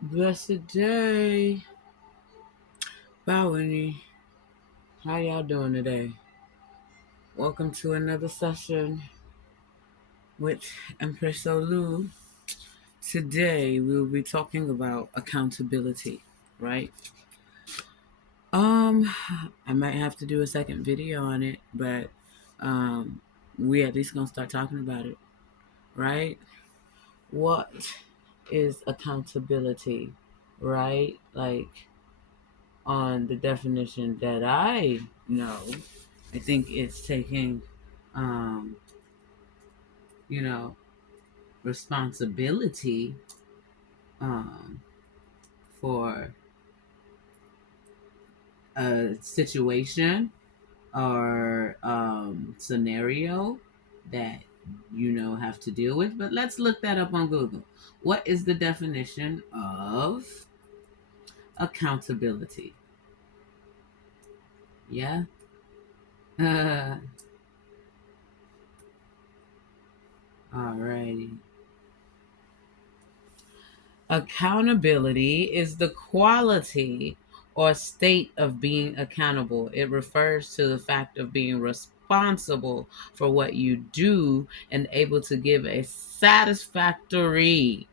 Blessed day. Bowany. How y'all doing today? Welcome to another session with Empress Olu. Today we'll be talking about accountability, right? Um, I might have to do a second video on it, but um we at least gonna start talking about it, right? What is accountability, right? Like on the definition that I know, I think it's taking, um, you know, responsibility um, for a situation or scenario that have to deal with. But let's look that up on Google. What is the definition of accountability? Yeah. Alrighty. Accountability is the quality or state of being accountable. It refers to the fact of being responsible for what you do and able to give a satisfactory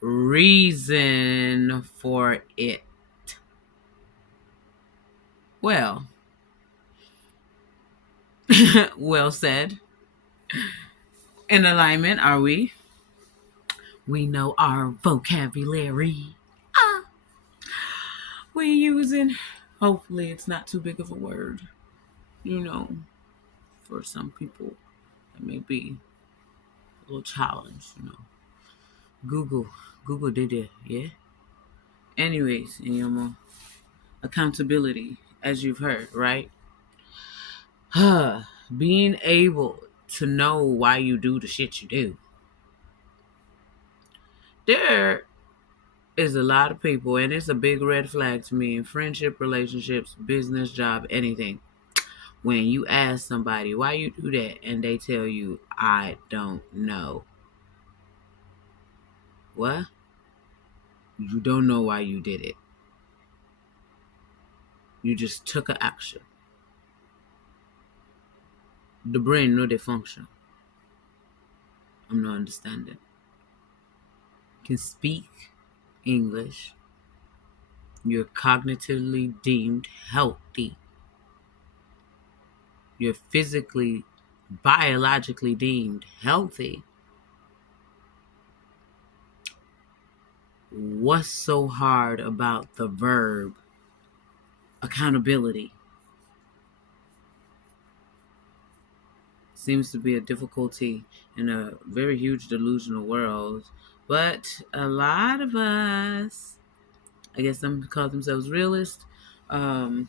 reason for it. Well, well said. In alignment, are we? We know our vocabulary. Ah, we using. Hopefully, it's not too big of a word. You know, for some people, it may be a little challenge. Google, Google did it. Yeah. Anyways, accountability, as you've heard, right? Being able to know why you do the shit you do. There is a lot of people, and it's a big red flag to me in friendship, relationships, business, job, anything. When you ask somebody why you do that, and they tell you, I don't know. What? You don't know why you did it. You just took an action. The brain know they function. I'm not understanding. Can speak English. You're cognitively deemed healthy. You're physically, biologically deemed healthy. What's so hard about the verb accountability? Seems to be a difficulty in a very huge delusional world. But a lot of us, I guess some call themselves realists, um,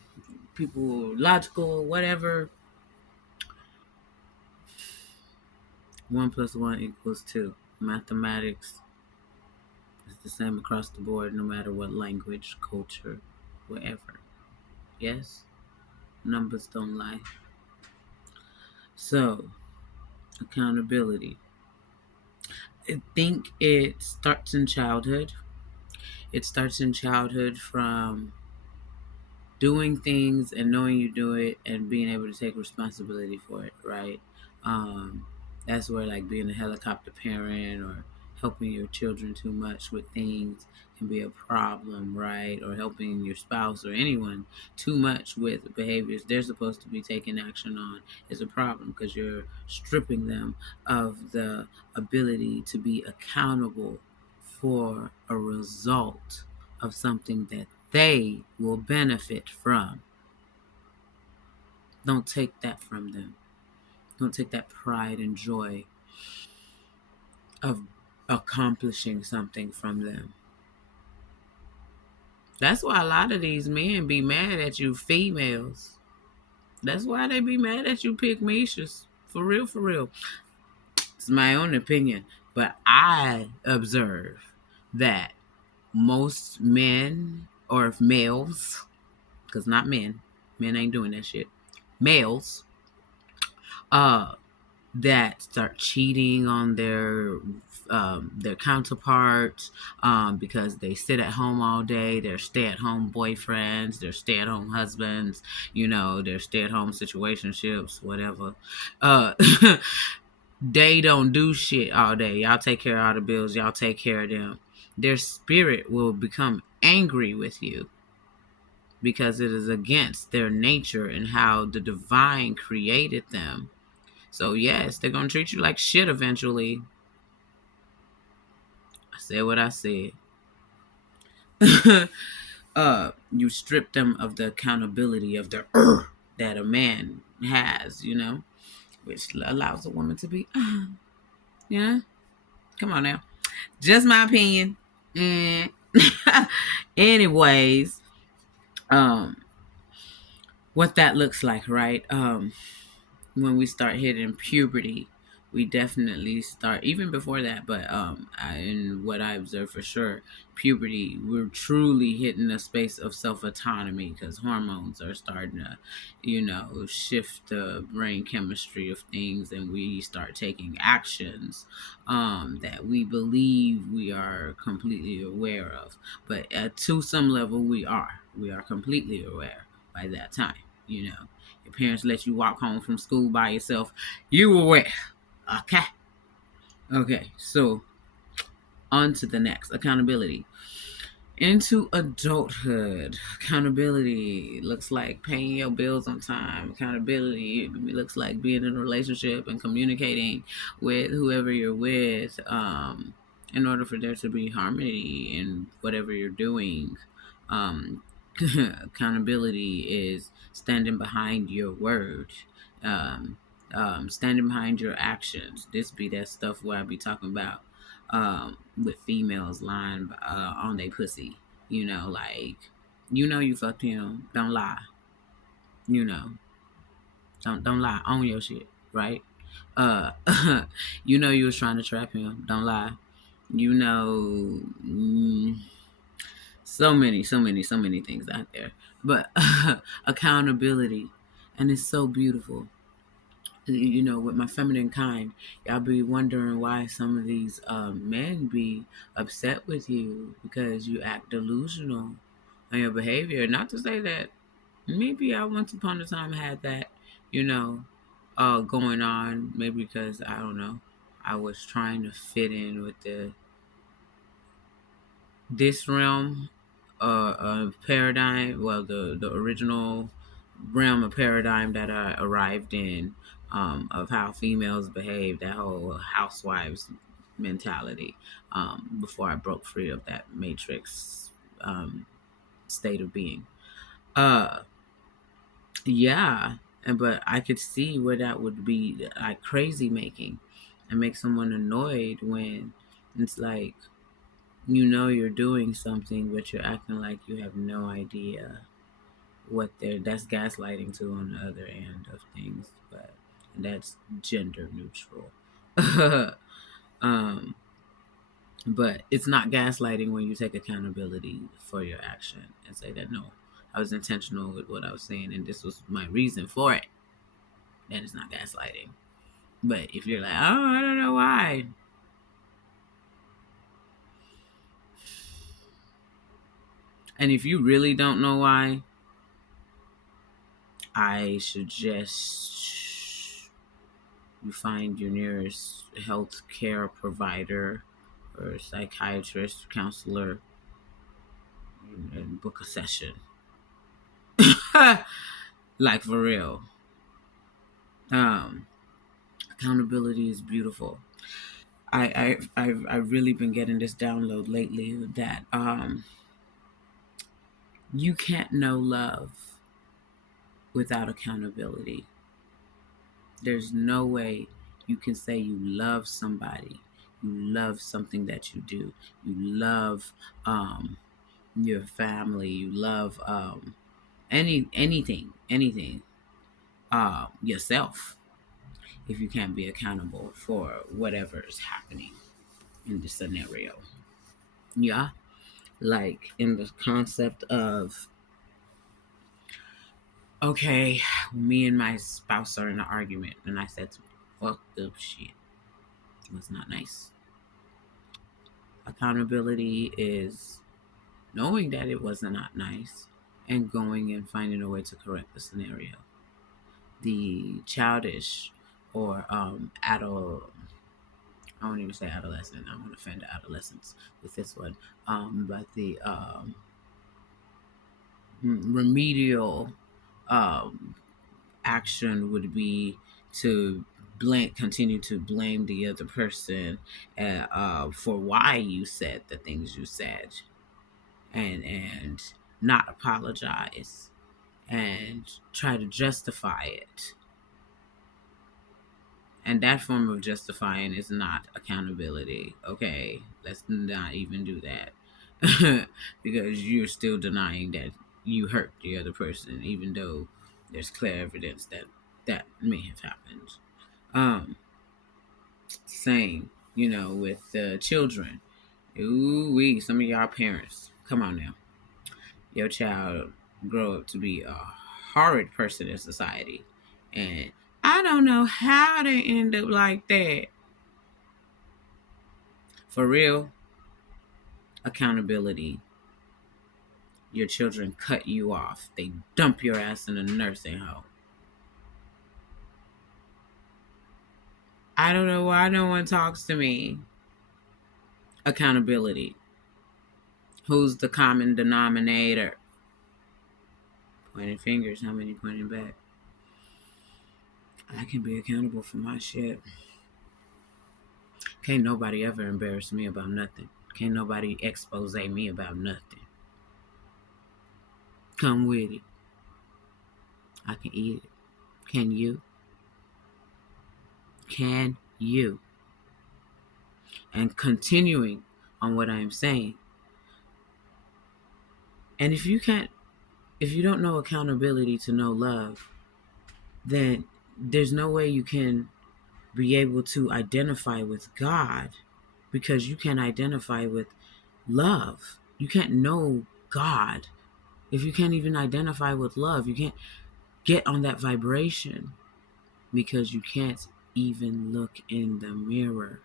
people logical, whatever. 1 plus 1 equals 2. Mathematics is the same across the board, no matter what language, culture, whatever. Yes, numbers don't lie. So, accountability. I think it starts in childhood. It starts in childhood from doing things and knowing you do it and being able to take responsibility for it, right? Um, that's where like being a helicopter parent or helping your children too much with things can be a problem, right? Or helping your spouse or anyone too much with behaviors they're supposed to be taking action on is a problem because you're stripping them of the ability to be accountable for a result of something that they will benefit from. Don't take that from them. Don't take that pride and joy of accomplishing something from them. That's why a lot of these men be mad at you females. That's why they be mad at you pygmishas. For real, for real. It's my own opinion. But I observe that most men or males, because not men ain't doing that shit. Males, uh, that start cheating on their counterparts, because they sit at home all day. They're stay-at-home boyfriends, they're stay-at-home husbands, they're stay-at-home situationships, whatever. Uh, they don't do shit all day. Y'all take care of all the bills. Y'all take care of them. Their spirit will become angry with you because it is against their nature and how the divine created them. So yes, they're gonna treat you like shit eventually. I said what I said. You strip them of the accountability of the that a man has, which allows a woman to be, yeah. Come on now, just my opinion. Mm. Anyways, um, what that looks like, right? When we start hitting puberty, we definitely start even before that, but in what I observe for sure, puberty, we're truly hitting a space of self autonomy because hormones are starting to, shift the brain chemistry of things, and we start taking actions that we believe we are completely aware of, but to some level we are completely aware by that time, your parents let you walk home from school by yourself. You were aware. Okay. Okay. So on to the next, accountability. Into adulthood, accountability looks like paying your bills on time. Accountability looks like being in a relationship and communicating with whoever you're with, in order for there to be harmony in whatever you're doing. Um, Accountability is standing behind your word, um, standing behind your actions. This be that stuff where I be talking about, with females lying on their pussy. Like, you fucked him. Don't lie. You know, don't lie. Own your shit, right? Uh, you was trying to trap him. Don't lie. You know, so many things out there. But accountability, and it's so beautiful. With my feminine kind, y'all be wondering why some of these men be upset with you because you act delusional on your behavior. Not to say that maybe I once upon a time had that, going on. Maybe because I don't know, I was trying to fit in with this realm of paradigm. Well, the original realm of paradigm that I arrived in, of how females behave, that whole housewives mentality, before I broke free of that matrix state of being. Uh, yeah, but I could see where that would be like crazy making and make someone annoyed when it's like, you're doing something, but you're acting like you have no idea what they're. That's gaslighting too on the other end of things, but that's gender neutral. um, but it's not gaslighting when you take accountability for your action and say that no, I was intentional with what I was saying, and this was my reason for it. Then it's not gaslighting. But if you're like, oh, I don't know why, and if you really don't know why, I suggest you find your nearest health care provider or psychiatrist, counselor, and book a session. Like for real. Um, Accountability is beautiful. I've really been getting this download lately that you can't know love without accountability. There's no way you can say you love somebody, you love something that you do, you love your family, you love anything, yourself, if you can't be accountable for whatever is happening in the scenario. Yeah, like in the concept of, okay, me and my spouse are in an argument, and I said, fucked up shit. It was not nice. Accountability is knowing that it was not nice and going and finding a way to correct the scenario. The childish or I won't even say adolescent. I won't offend adolescents with this one. But the remedial um, action would be to continue to blame the other person for why you said the things you said, and not apologize and try to justify it. And that form of justifying is not accountability. Okay, let's not even do that. Because you're still denying that you hurt the other person, even though there's clear evidence that that may have happened. Um, Same, with children. Ooh wee, some of y'all parents, come on now. Your child grow up to be a horrid person in society, and I don't know how they end up like that. For real, accountability. Your children cut you off. They dump your ass in a nursing home. I don't know why no one talks to me. Accountability. Who's the common denominator? Pointing fingers, how many pointing back? I can be accountable for my shit. Can't nobody ever embarrass me about nothing. Can't nobody expose me about nothing. Come with it. I can eat it. Can you? Can you? And continuing on what I am saying. And if you don't know accountability to know love, then there's no way you can be able to identify with God, because you can identify with love. You can't know God if you can't even identify with love. You can't get on that vibration because you can't even look in the mirror.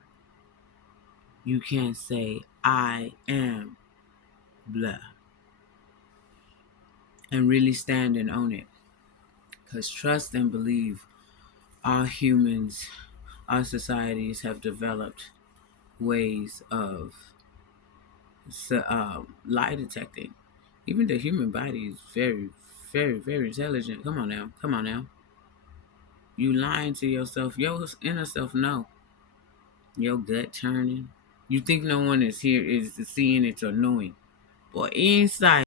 You can't say, I am blah, and really stand and own it. Because trust and believe, all humans, our societies have developed ways of lie detecting. Even the human body is very, very, very intelligent. Come on now. Come on now. You lying to yourself. Your inner self know. Your gut turning. You think no one is here is seeing it or knowing. But inside